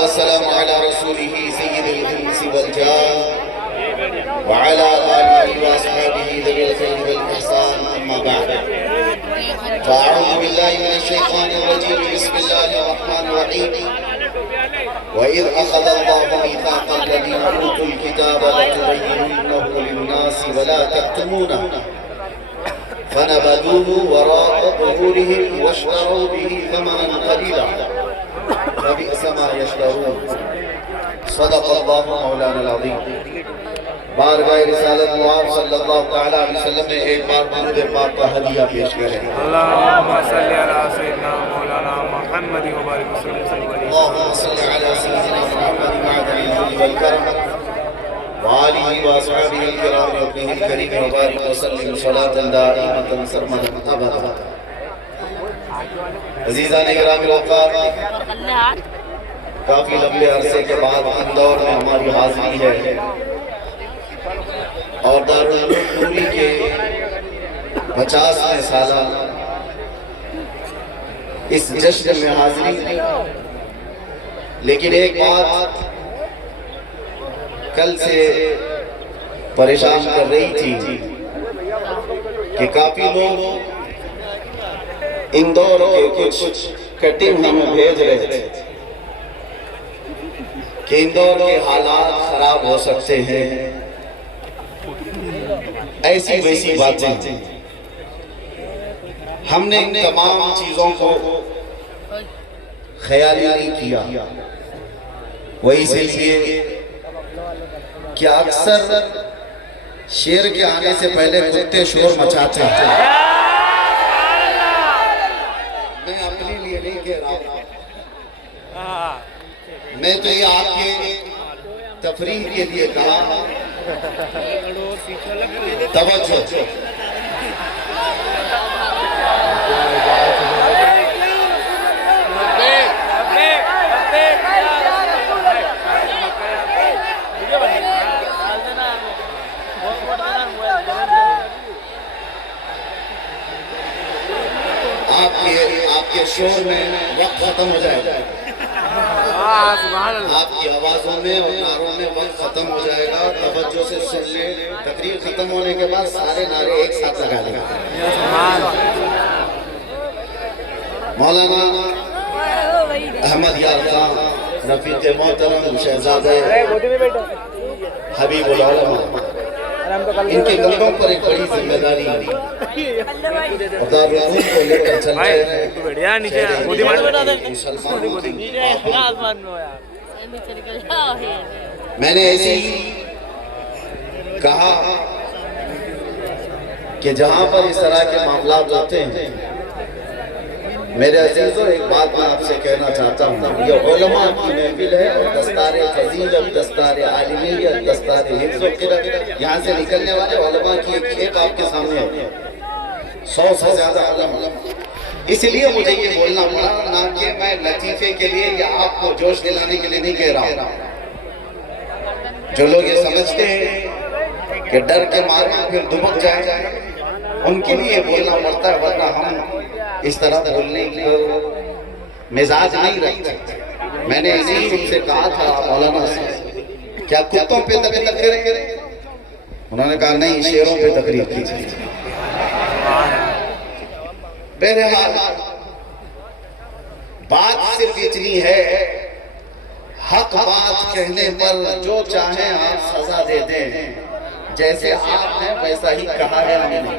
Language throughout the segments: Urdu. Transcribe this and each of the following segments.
والسلام على رسوله سيد الإنس والجان وعلى آله وأصحابه ذوي الخير والإحسان أما بعد فأعوذ بالله من الشيطان الرجيم بسم الله الرحمن الرحيم وإذ أخذ الله ميثاق الذين أوتوا الكتاب لتبيننه للناس ولا تكتمونه فنبذوه وراء ظهورهم واشتروا به ثمنا قليلا فبئس ما يشترون صدق الله مولانا العظیم۔ بارگاہ رسالت معاذ صلی اللہ تعالیٰ علیہ وسلم نے ایک بار درود پاک کا ہدیہ پیش کریں۔ اللہم صلی علی سیدنا مولانا محمد وبارک وسلم۔ اللہم صلی علی سیدنا محمد معدن الجود والکرم وآلہ واصحابہ الکرام وابنہ الکریم وبارک وسلم صلاة دائمة سرمدا ابدا۔ عزیزان گرامی اوقات، کافی لمبے عرصے کے بعد اندور میں ہماری حاضری ہے اور دارالعلوم نوری کے 50ویں سالہ اس جشن میں حاضری، لیکن ایک بات کل سے پریشان کر رہی تھی کہ کافی لوگ اندور کے کچھ کٹنگ ہمیں بھیج رہے تھے کہ اندور کے حالات خراب ہو سکتے ہیں، ایسی ویسی باتیں۔ ہم نے ان تمام چیزوں کو خیال نہیں کیا، وہ اس لیے کہ اکثر شیر کے آنے سے پہلے کتے شور مچاتے ہیں۔ میں اپنے لیے نہیں کہہ رہا ہوں، میں تو یہ آپ کے تفریح کے لیے کہا۔ توجہ، آپ کے شور میں وقت ختم ہو جائے گا، آپ کی آوازوں میں اور نعروں میں وقت ختم ہو جائے گا۔ توجہ سے سن لیں، تقریر ختم ہونے کے بعد سارے نعرے ایک ساتھ لگا لیں۔ مولانا احمد یار خان رفیق محترم شہزادہ حبیب العلماء، ان کے کندھوں پر ایک بڑی ذمہ داری ہے، دارالعلوم کو لے کر چل رہے ہیں۔ میں نے ایسے ہی کہا کہ جہاں پر اس طرح کے معاملات ہوتے ہیں، میرے عزیزوں ایک بات میں آپ سے کہنا چاہتا ہوں، یہ علماء کی محفل ہے اور دستار فضیلت، دستار عالمیت، دستار حفظ و قرأت، یہاں سے نکلنے والے علماء کی ایک کھیپ آپ کے سامنے ہے، 100 سے زیادہ علماء۔ اس لیے مجھے یہ بولنا پڑا، نہ کہ میں لطیفے کے لیے یا آپ کو جوش دلانے کے لیے نہیں کہہ رہا ہوں۔ جو لوگ یہ سمجھتے ہیں کہ ڈر کے مارے پھر دبک جائیں، ان کے لیے بولنا پڑتا ہے، ورنہ ہم اس طرح بولنے کی مزاج نہیں رکھتے۔ میں نے اسی ان سے کہا تھا مولانا سے، کیا کتوں پہ تقریر کریں؟ انہوں نے کہا نہیں، شیروں پہ تقریر کیجئے۔ بہرحال بات صرف اتنی ہے، حق بات کہنے پر جو چاہیں آپ سزا دے دیں، جیسے آپ ہیں ویسا ہی کہا ہے ہم نے۔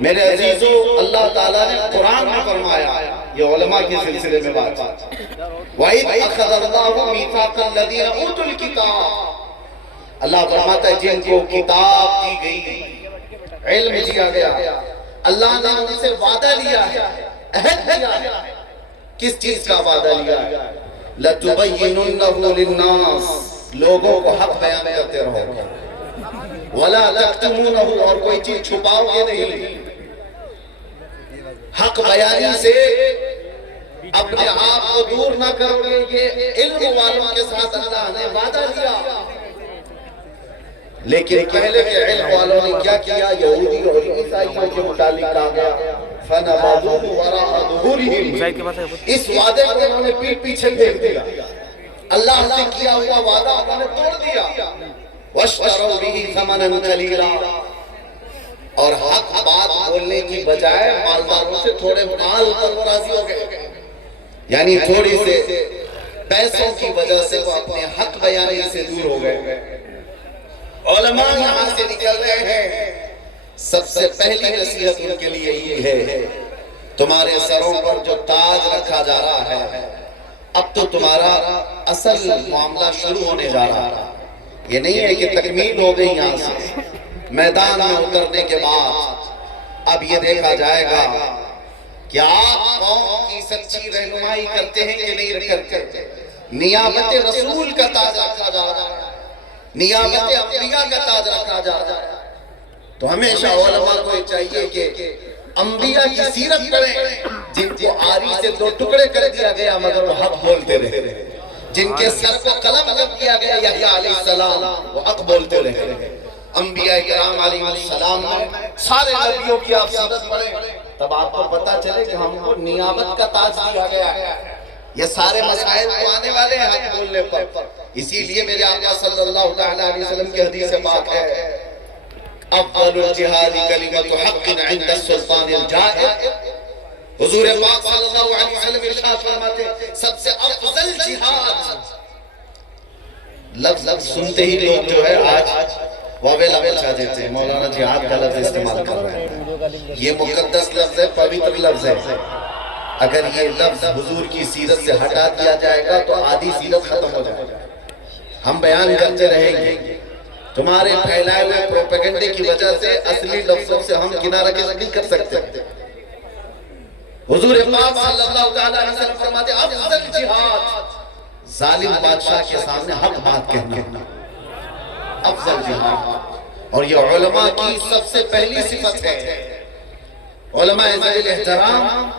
میرے عزیزو، اللہ تعالیٰ نے قرآن میں فرمایا، یہ علماء کے سلسلے میں بات وَإِذْ أَخَذَ اللَّهُ مِيثَاقَ الَّذِينَ أُوتُوا الْكِتَابَ، اللہ فرماتا ہے جن کو کتاب دی گئی، علم دیا گیا، اللہ نے ان سے وعدہ لیا ہے، عہد دیا ہے۔ کس چیز کا وعدہ لیا ہے؟ لَتُبَيِّنُنَّهُ لِلنَّاسِ، لوگوں کو حق بیان کرتے رہو گے، وَلَا تَكْتُمُونَهُ، اور کوئی چیز چھپاؤ گے نہیں۔ حق بیانی سے اپنے آپ کو دور نہ کرو گے، یہ علم والوں کے ساتھ اللہ نے وعدہ لیا۔ لیکن پہلے کے علم والوں نے کیا کیا؟ یہودی اور عیسائیوں کے متعلق کہا گیا فَنَبَذُوهُ وَرَاءَ ظُهُورِهِمْ، اس وعدے کو انہوں نے پیٹھ پیچھے پھینک دیا، اللہ سے کیا ہوا وعدہ انہوں نے توڑ دیا۔ وَاشْتَرَوْا بِهِ ثَمَنًا قَلِيلًا، اور حق بات بولنے کی بجائے مالداروں سے تھوڑے مال پر وہ راضی ہو گئے، یعنی تھوڑی سے پیسوں کی وجہ سے وہ اپنے حق بیانی سے دور ہو گئے۔ علماء یہاں سے نکل رہے ہیں، سب سے پہلی نصیحت ان کے لیے یہ ہے، تمہارے سروں پر جو تاج رکھا جا رہا ہے، اب تو تمہارا اصل معاملہ شروع ہونے جا رہا ہے۔ یہ نہیں ہے کہ تکمیل ہو گئی یہاں سے، میدان میں اترنے کے بعد اب یہ دیکھا جائے گا کہ آپ قوم کی سچی رہنمائی کرتے ہیں کہ نہیں کرتے۔ نیابت رسول کا تاج رکھا جا رہا ہے، نیابت انبیاء کا تاج رکھا جا رہا ہے، تو ہمیشہ علماء کو یہ چاہیے کہ انبیاء کی سیرت پڑھیں، جن کو آری سے دو ٹکڑے کر دیا گیا مگر وہ حق بولتے رہے، جن کے سر کو قلم لگ دیا گیا یحییٰ علیہ السلام، وہ حق بولتے رہے۔ انبیاء کرام علیہ السلام میں سارے نبیوں کی آپ سیرت پڑھیں، تب آپ کو پتا چلے کہ ہم کو نیابت کا تاج دیا گیا ہے۔ یہ سارے مسائل کو آنے والے ہیں حق بولنے پر، اسی لیے میرے آقا صلی اللہ علیہ وسلم کی حدیث پاک ہے افضل الجہاد کلمۃ حق عند السلطان الجائر۔ حضور پاک صلی اللہ علیہ وسلم ارشاد فرماتے ہیں سب سے افضل جہاد، لفظ سنتے ہی لوگ جو ہے آج واویلا بچا دیتے ہیں، مولانا جہاد کا لفظ استعمال کر رہے ہیں، یہ مقدس لفظ ہے، پوتر لفظ ہے۔ اگر یہ لفظ حضور کی سیرت سے ہٹا دیا جائے گا تو آدھی سیرت ختم ہو جائے گا۔ ہم بیان کرتے رہیں گے، تمہارے پھیلائے ہوئے پروپیگنڈے کی وجہ سے اصلی لفظوں سے ہم کنارہ کش نہیں کر سکتے۔ حضور پاک صلی اللہ علیہ وسلم فرماتے افضل جہاد ظالم بادشاہ کے سامنے حق بات کہنا، افضل جہاد، اور یہ علماء کی سب سے پہلی صفت ہے۔ علماء ذوی احترام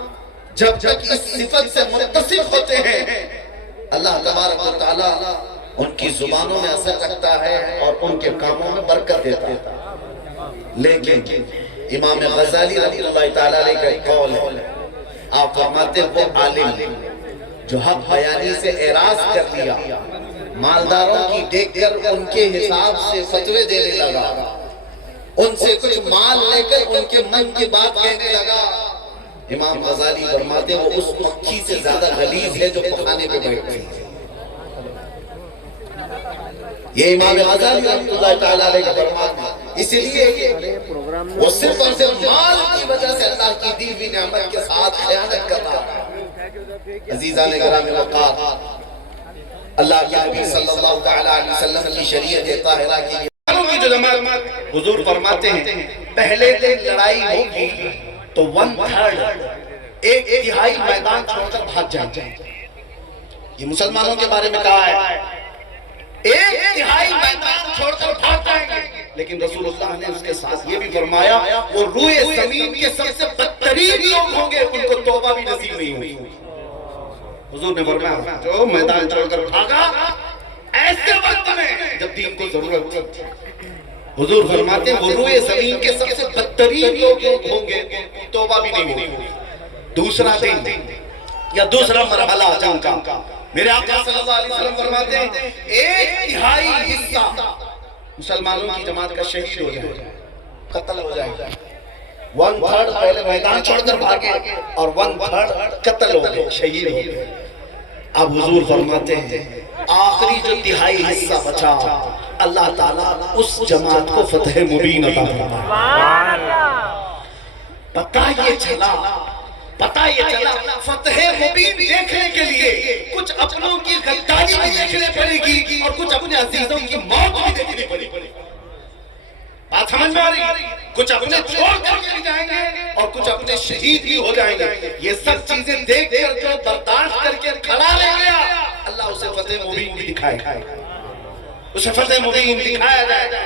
جب تک اس صفت سے متصف ہوتے ہیں، اللہ تبارک و تعالیٰ ان کی زبانوں میں اثر رکھتا ہے اور ان کے کاموں میں برکت دیتا ہے۔ لیکن امام غزالی رحمۃ اللہ تعالیٰ علیہ کا ایک قول ہے، آپ فرماتے وہ عالم جو حق بیانی سے اعراض کر لیا، مالداروں کی دیکھ کر ان کے حساب سے فتوے دینے لگا، ان سے کچھ مال لے کر ان کے من کی بات کہنے لگا، امام غزالی فرماتے وہ اس مکھی سے زیادہ غلیظ ہے جو پخانے پہ بیٹھتی ہے۔ یہ امام غزالی رحمۃ اللہ تعالیٰ علیہ کا فرمان ہے، اس لیے وہ صرف اور صرف مال کی وجہ سے اللہ کی دی ہوئی نعمت کے ساتھ خیانت کر رہا ہے۔ عزیزان گرامی وقار، اللہ کے نبی صلی اللہ علیہ وسلم کی شریعت طاہرہ کی جو جماعت حضور فرماتے ہیں پہلے دن لڑائی ہوگی تو 1/3 ایک تہائی میدان چھوڑ کر بھاگ جائیں۔ یہ مسلمانوں کے بارے میں کہا ہے، ایک تہائی میدان چھوڑ کر بھاگ جائیں گے، لیکن رسول اللہ نے اس کے ساتھ یہ بھی فرمایا وہ روئے زمین کے سب سے بدترین لوگ ہوں گے، ان کو توبہ بھی نصیب نہیں ہوگی۔ حضور نے فرمایا جو میدان چھوڑ کر بھاگا ایسے وقت میں جب دین کو ضرورت تھی، حضور فرماتے ہیں وہ روئے زمین کے سب سے بدترین لوگ ہوں گے، توبہ بھی نہیں ہوگی۔ دوسرا دن یا دوسرا مرحلہ جنگ کا، میرے آقا صلی اللہ علیہ وسلم فرماتے ہیں ایک تہائی حصہ مسلمانوں کی جماعت کا شہید ہو جائے، قتل ہو جائے، 1/3 پہلے میدان چھوڑ کر بھاگے اور 1/3 قتل ہو گئے، شہید ہو گئے۔ اب حضور فرماتے ہیں آخری جو تہائی حصہ بچا اللہ تعالیٰ اس جماعت کو فتح مبین عطا فرمائے۔ پتہ یہ چلا فتح مبین دیکھنے کے لیے کچھ اپنوں کی غداری بھی دیکھنے پڑے گی اور کچھ اپنے عزیزوں کی موت بھی دیکھنے پڑے گی۔ بات سمجھ میں آ رہی؟ کچھ اپنے چھوڑ کر کے جائیں گے اور کچھ اپنے شہید بھی ہو جائیں گے۔ یہ سب چیزیں دیکھ کر جو برداشت کر کے کھڑا رہ گیا اللہ اسے فتح مبین بھی دکھائے گا، اسے فتح مبین دکھایا جائے گا۔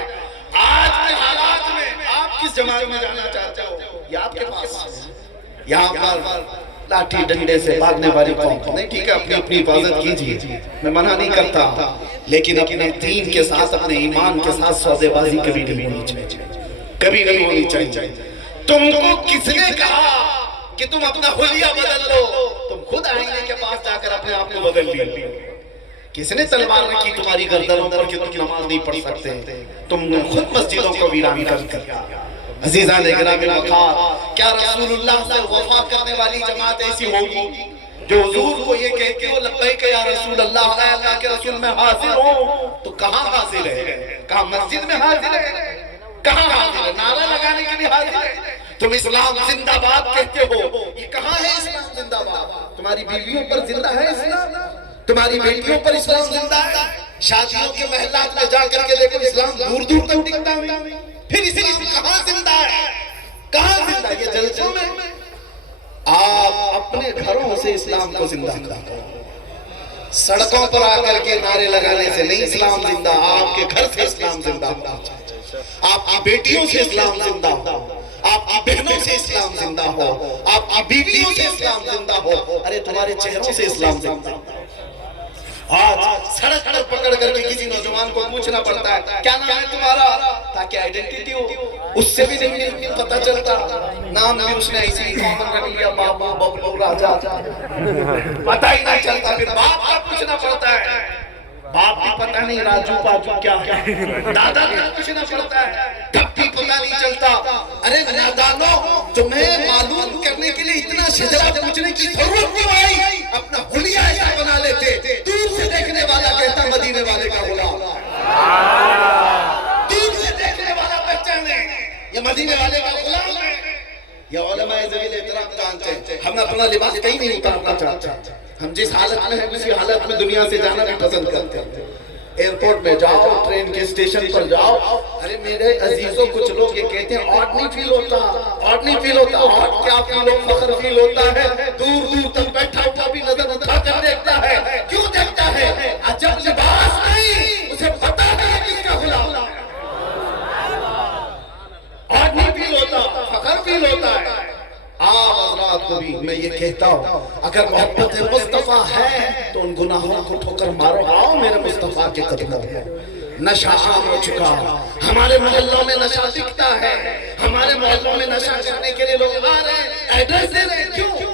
آج کے حالات میں آپ کس جماعت میں جانا چاہتے ہو یہ آپ کے پاس، یہاں پر لاٹھی ڈنڈے سے بھاگنے والی قوم نہیں، ٹھیک ہے اپنی اپنی حفاظت کیجیے، میں منع نہیں کرتا، لیکن اپنے دین کے ساتھ اپنے ایمان کے ساتھ سودے بازی کبھی نہیں ہونی چاہیے، کبھی نہیں ہونی چاہیے۔ تم کو کس نے کہا کہ تم اپنا حلیہ بدل لو؟ تم خود آئینے کے پاس جا کر اپنے آپ کو بدل لی۔ کس نے تلوار رکھی تمہاری گردنوں پر کہ تم نماز نہیں پڑھ سکتے؟ تم نے خود مسجدوں کو ویران کر دیا۔ عزیزان گرامی وقار، کیا رسول اللہ سے وفا کرنے والی جماعت ایسی ہوگی جو حضور کو یہ کہتی ہو لبیک یا رسول اللہ، اے اللہ کے رسول میں حاضر ہوں؟ تو کہاں حاضر ہے؟ کہاں مسجد میں حاضر ہے؟ کہاں حاضر ہے؟ نعرہ لگانے کے لیے حاضر ہے؟ تم اسلام زندہ باد کہتے ہو، یہ کہاں ہے اسلام زندہ باد؟ تمہاری بیویوں پر زندہ ہے اسلام؟ تمہاری بیٹیوں پر اسلام زندہ ہے؟ شادیوں کے محلات میں جا کر کے دیکھو اسلام دور دور تک دکھتا ہے، پھر اسلام کہاں زندہ ہے؟ کہاں زندہ ہے؟ یہ جلسوں میں آپ اپنے گھروں سے اسلام کو زندہ کرو، سڑکوں پر آ کر کے نعرے لگانے سے نہیں اسلام زندہ، آپ کے گھر سے اسلام زندہ ہو، آپ کی بیٹیوں سے اسلام زندہ ہو، آپ کی بہنوں سے اسلام زندہ ہو، آپ کی بیویوں سے اسلام زندہ ہو، ارے تمہارے چہروں سے اسلام زندہ ہو۔ آج سڑک پر پکڑ کر کے کسی نوجوان کو پوچھنا پڑتا ہے کیا نام ہے تمہارا، تاکہ آئیڈنٹیٹی ہو، اس سے بھی نہیں پتہ چلتا، نام بھی اس نے ایسی کامن رکھ لیا، بابو ببلو راجہ، پتہ ہی نہیں چلتا۔ پھر باپ کا پوچھنا پڑتا ہے، باپ بھی پتہ نہیں راجو پاجو کیا ہے، دادا کا پوچھنا پڑتا ہے، تب بھی پتہ نہیں چلتا۔ ارے نادانو، تمہیں معلوم کرنے کے لیے اتنا شجرا پوچھنے کی ضرورت کیوں آئی؟ اپنا حلیہ ایسا بنا لیتے، دور سے دیکھنے والا کہتا مدینے والے کا غلام، دور سے دیکھنے والا پہچانے یہ مدینے والے کا غلام ہے۔ یہ علماء ذویل احترام جانتے ہیں، ہم اپنا لباس کہیں نہیں اتارنا چاہتے، ہم جس حالت میں ہیں اسی حالت میں دنیا سے جانا بھی پسند کرتے ہیں۔ ایئرپورٹ میں جاؤ، ٹرین کے اسٹیشن پر جاؤ، ارے میرے عزیزوں کچھ لوگ یہ کہتے ہیں آڈ نہیں فیل ہوتا، آڈ نہیں فیل ہوتا، آڈ کیا فیل ہو، فخر فیل ہوتا ہے، دور دور تک بیٹھا ہوا بھی نظر اٹھا کر دیکھتا ہے، کیوں دیکھتا ہے؟ عجب لباس نہیں، اسے پتا ہے کس کا غلام ہے۔ آڈ نہیں فیل ہوتا، فخر فیل ہوتا ہے۔ آپ حضرات کو بھی میں یہ کہتا ہوں، اگر محبت مصطفیٰ ہے تو ان گناہوں کو ٹھوکر مارو، آؤ میرے مصطفیٰ کے قدموں میں۔ نشہ عام ہو چکا، ہمارے محلوں میں نشہ دکھتا ہے، ہمارے محلوں میں نشہ کرنے کے لیے لوگ آ رہے ہیں، ایڈریس دے رہے ہیں، کیوں؟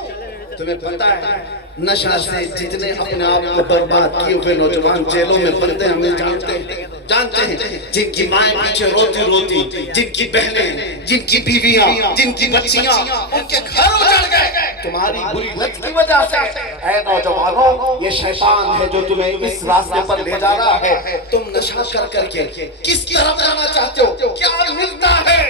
تمہیں پتا ہے نشہ سے جتنے اپنے آپ کو برباد کیے ہوئے نوجوان جیلوں میں بندے ہمیں جانتے ہیں، جن کی مائیں پیچھے روتی روتی، جن کی بہنیں، جن کی بیویاں، جن کی بچیاں، ان کے گھر اجڑ گئے تمہاری بری لت کی وجہ سے۔ اے نوجوانوں، یہ شیطان ہے جو تمہیں اس راستے پر لے جا رہا ہے۔ تم نشہ کر کے کس طرف جانا چاہتے ہو؟ کیا ملتا ہے؟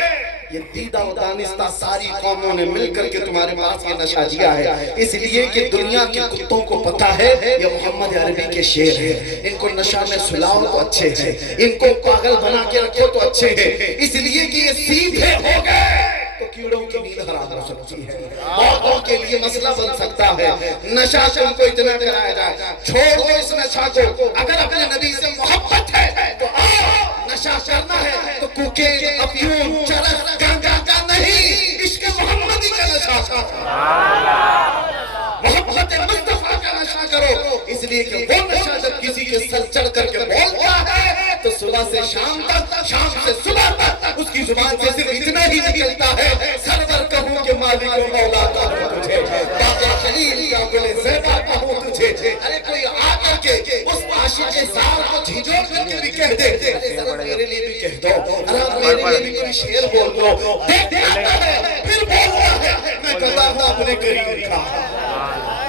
یہ دیدہ و دانستہ ساری قوموں نے مل کر کے تمہارے پاس یہ نشہ دیا ہے، اس لیے کہ دنیا کے کتوں کو پتا ہے یہ محمد عربی کے شعر ہے، ان کو نشہ میں سلاؤ تو اچھے ہیں، ان کو پاگل بنا کے رکھو تو اچھے ہیں، اس لیے کہ یہ سیدھے ہو گئے تو کیڑوں کی نیند حرام ہو سکتی ہے، بہتوں کے لیے مسئلہ بن سکتا ہے۔ نشہ سے ان کو اتنا کرایا جائے، چھوڑ دو اس نشہ کو، اگر اپنے نبی سے محبت ہے تو آؤ، نشہ کرنا ہے تو کوکین، افیون، چرس، گانجا کا نہیں، عشق محمدی کا نشہ کرو، محبت مصطفیٰ کا نشہ کرو، اس لیے کہ وہ نشہ جب کسی کے سر چڑھ کر کے بولتا ہے تو صبح سے شام تک، شام سے صبح تک اس کی زبان سے صرف اتنا ہی نکلتا ہے، سرور کہوں کہ مالک و مولا کہوں تجھے، باقی خلیل یا گل زیبا کہوں تجھے۔ ارے کوئی آ کر کے اس عاشق زار کو جھنجھوڑ کر کے بھی کہہ دے، ذرا میرے لیے بھی کہہ دو، ذرا میرے لیے بھی کوئی شعر بول دو، دیکھتا ہے پھر بولتا ہے میں گدا ہوں اپنے کریم کا،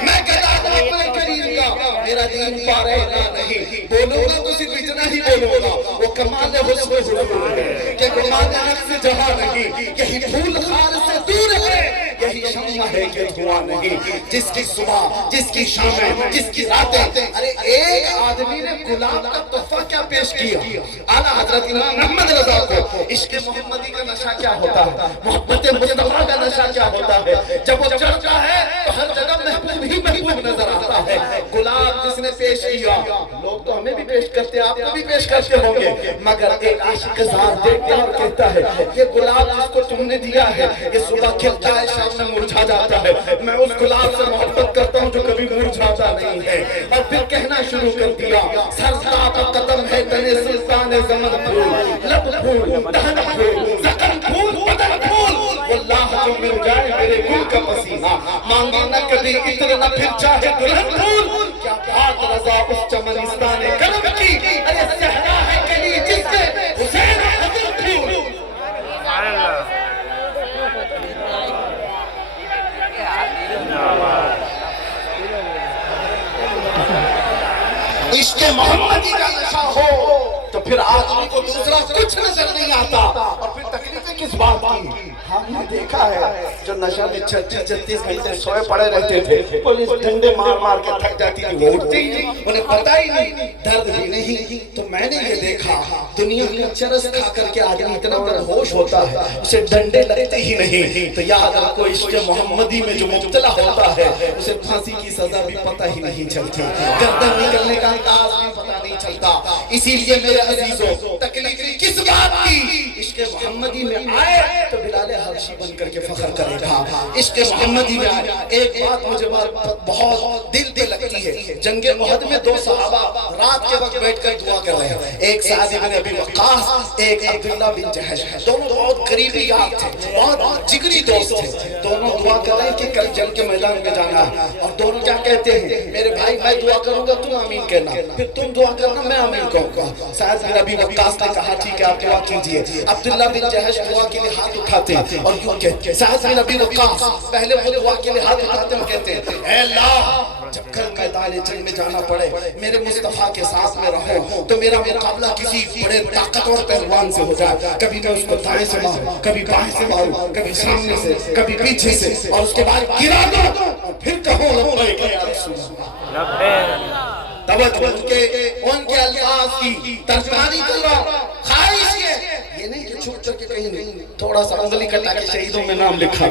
میں گدا ہوں اپنے کریم کا، میرا دین پارے نہ نہیں، بولوں گا تو صرف اتنا ہی بولوں گا، وہ کمال حسن حضور ہے کہ کمال نفس جہاں نہیں، یہی پھول خار سے دور ہے، یہی شمع ہے کہ دھواں نہیں، جس کی صبح، جس کی شامیں، جس کی راتیں۔ ارے ایک آدمی نے گلاب کا تحفہ کیا پیش کیا، اعلیٰ حضرت امام احمد رضا کو عشق محمدی کا نشہ کیا ہوتا ہے، محبت مصطفیٰ کا نشہ کیا ہوتا ہے، جب وہ چڑھتا ہے تو ہر جگہ محبوب ہی محبوب نظر آتا ہے۔ گلاب جس نے پیش کیا، لوگ تو ہمیں بھی پیش کرتے ہیں، آپ کو بھی پیش کرتے ہوں گے، مگر ایک عاشق زار دیکھتا ہے اور کہتا ہے یہ گلاب جس کو تم نے دیا ہے یہ صبح کھلتا ہے شام میں مرجھا جاتا ہے، میں اس گلاب سے محبت کرتا ہوں جو کبھی مرجھاتا نہیں ہے. اور پھر کہنا شروع کر دیا سرتاب قدم ہے تنے سلطان زمن پھول لب پھول دہن پھول زخم پھول بدن پھول واللہ جو مل جائے میرے گل کا پسینہ مانگے نہ کبھی اتر نہ پھر چاہے دلہن پھول. کیا بات رضا اس چمنستان کرم کی ارے صحرا ہے کلی جس سے حسین حسن پھول. عشق محمدی کا نشہ ہو تو پھر آدمی کو دوسرا کچھ نظر نہیں آتا. اور پھر تکلیفیں کس بات کی؟ ہم نے دیکھا ہے جو نشہ میں 36 گھنٹے سوئے پڑے رہتے تھے پولیس ڈنڈے مار مار کے تھک جاتی تھی وہ اٹھتے ہی نہیں انہیں پتہ ہی نہیں درد بھی نہیں. تو میں نے یہ دیکھا دنیا میں چرس کھا کر کے آدمی اتنا ہوش ہوتا ہے اسے ڈنڈے لگتے ہی نہیں. تو یاد رکھو عشق محمدی میں جو مبتلا ہوتا ہے اسے پھانسی کی سزا بھی پتہ ہی نہیں چلتی گردن نکلنے کا انداز بھی پتہ نہیں چلتا. اسی لیے میرے عزیزوں تکلیف کس بات کی؟ عشق محمدی میں آئے تو بلال حبشی بن کر کے فخر کرے گا. عشق محمدی میں آئے. ایک بات مجھے بہت دل پہ لگتی ہے. جنگ احد میں 2 صحابہ رات کے وقت بیٹھ کر دعا کر رہے ہیں. ایک سعد بن ابی وقاص ایک عبداللہ بن جحش. دونوں بہت قریبی یار تھے بہت جگری دوست تھے. دونوں دعا کر رہے ہیں کہ کل جنگ کے میدان میں جانا ہے. اور دونوں کیا کہتے ہیں میرے بھائی میں دعا کروں گا تم آمین کہنا پھر تم دعا کرنا میں آمین کہوں گا. سعد بن ابی وقاص نے کہا ٹھیک ہے آپ دعا کیجئے. عبداللہ بن جحش دعا کے لیے ہاتھ اٹھاتے ہیں اور یوں کہتے ہیں سعد بن ابی وقاص پہلے وہ دعا کے لیے ہاتھ اٹھاتے ہیں اور کہتے ہیں اے اللہ جب کل میدان جنگ میں جانا پڑے میرے مصطفیٰ کے ساتھ میں رہو تو میرا مقابلہ کسی بڑے طاقتور پہلوان سے ہو جائے. کبھی میں اس کو دائیں سے ماروں کبھی بائیں سے ماروں کبھی سامنے سے کبھی پیچھے سے اور اس کے بعد گرا دو اور پھر کہو لبیک یا رسول اللہ. توجہ ان کے الفاظ کی ترجمانی کر رہا. خواہش یہ نہیں کہ چھوٹ کر کے کہیں نہیں تھوڑا سا انگلی کٹا کے شہیدوں میں نام لکھا.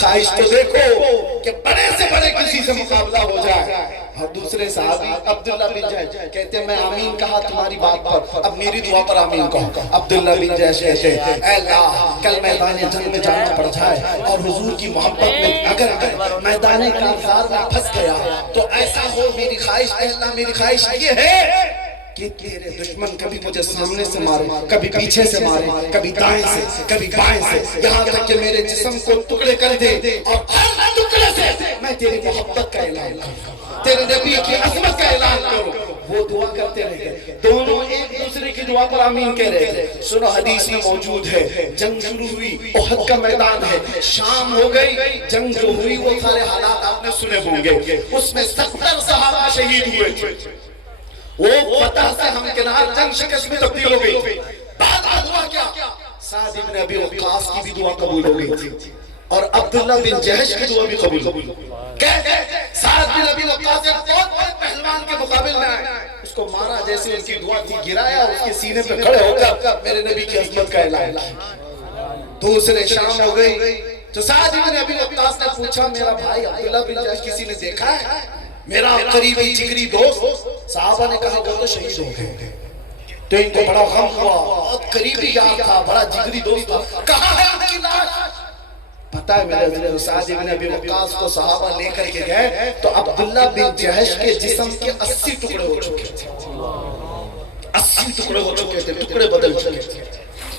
خواہش تو دیکھو کہ بڑے سے بڑے کسی سے مقابلہ ہو جائے. اور دوسرے صحابی عبداللہ بن جحش کہتے ہیں میں آمین کہا تمہاری بات پر اب میری دعا پر آمین کہو. عبداللہ بن جحش کہتے ہیں اے اللہ کل میدان جنگ میں جانا پڑ جائے اور حضور کی محبت میں اگر میدان کارزار میں پھنس گیا تو ایسا ہو میری خواہش اے اللہ میری خواہش یہ ہے کہ تیرے دشمن کبھی مجھے سامنے سے مارے کبھی پیچھے سے مارے کبھی دائیں سے کبھی بائیں سے یہاں تک کہ میرے جسم کو ٹکڑے کر دے اور ہر ٹکڑے سے میں تیری محبت کا اعلان کروں تیرے نبی کی عظمت کا اعلان کروں. وہ دعا کرتے رہے دونوں ایک دوسرے کی دعا پر آمین کہہ رہے تھے. سنو حدیث میں موجود ہے جنگ شروع ہوئی احد کا میدان ہے شام ہو گئی جنگ جو ہوئی وہ سارے حالات آپ نے سنے ہوں گے. اس میں 70 صحابہ شہید ہوئے تھے. وہ فتح سے ہمکنار جنگ شکست میں تبدیل ہو گئی. بعد میں ہوا کیا سعد بن ابی وقاص کی بھی دعا قبول ہو گئی تھی اور عبداللہ بن جحش کی دعا بھی قبول ہو گئی. سعد بن ابی وقاص ایک بہت بڑے پہلوان کے مقابل میں آئے اس کو مارا جیسے ان کی دعا تھی گرایا اور اس کے سینے پہ کھڑے ہو کر میرے نبی کی عظمت کا اعلان کیا. دوسرے شام ہو گئی تو سعد بن ابی وقاص نے پوچھا میرا بھائی عبداللہ بن جحش کسی نے دیکھا ہے میرا قریبی جگری دوست؟ صحابہ نے کہا وہ تو شہید ہو گئے. تو ان کو بڑا غم ہوا بہت قریبی یار تھا بڑا جگری دوست تھا. کہاں ہے ان کی لاش؟ پتہ ہے میرے عزیز سعد بن ابی وقاص کو صحابہ لے کر کے گئے تو عبداللہ بن جحش کے جسم کے 80 ٹکڑے ہو چکے تھے. 80 ٹکڑے ہو چکے تھے ٹکڑے بدل چکے تھے.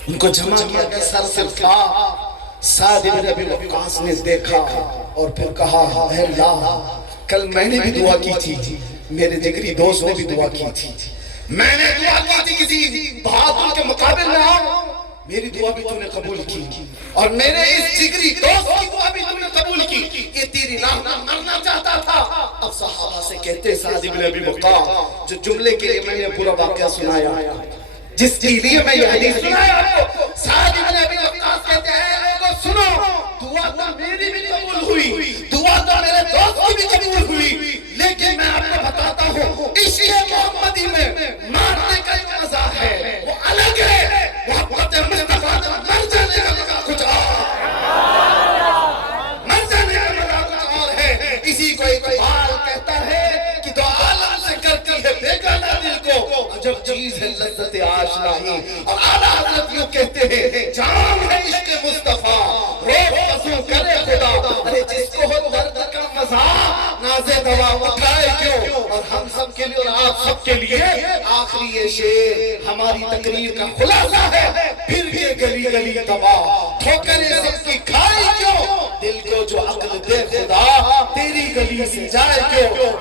ان کو جمع کیا گیا سر سے تھا. سعد بن ابی وقاص نے دیکھا اور پھر کہا اے اللہ کل میں نے بھی دعا کی تھی میرے جگری دوست نے بھی دعا کی تھی میں نے دعا کی تھی کسی بہادر کے مقابل میں آؤ میری دعا بھی تم نے قبول کی اور میرے اس جگری دوست کی دعا بھی تم نے قبول کی. یہ تیری راہ میں مرنا چاہتا تھا. اب صحابہ سے کہتے سعد بن ابی وقاص جو جملے کے لیے میں نے پورا واقعہ سنایا جس کے لیے میں یہ حدیث سنایا آپ کو سعد بن ابی وقاص کہتے ہیں لوگوں سنو دعا تو میری بھی قبول ہوئی دعا تو میرے دوست کی بھی قبول ہوئی لیکن میں آپ کو بتاتا ہوں عشق محمدی میں مارنے کا ایک مزہ ہے وہ الگ ہے. محبت مصطفیٰ مر جانے کا مزہ کچھ اور مر جانے کا مزہ کچھ اور ہے. اسی کو اقبال کہتا ہے کہ دو عالم سے کرتی ہے بیگانہ دل کو عجب چیز ہے لذت آشنائی. اور اعلیٰ حضرت یوں کہتے ہیں جام ہے عشق مصطفیٰ روح وضو کرے خدا ارے جس کو ہو درد دوا اٹھائے کیوں؟ اور ہم سب کے لیے اور آپ سب کے لیے آخری یہ شعر ہماری تقریر کا خلاصہ ہے، پھر یہ گلی گلی تباہ ٹھوکر یہ سب کی کھائی کیوں؟ دل کو جو عقل دے خدا تیری گلی سے جائے کیوں؟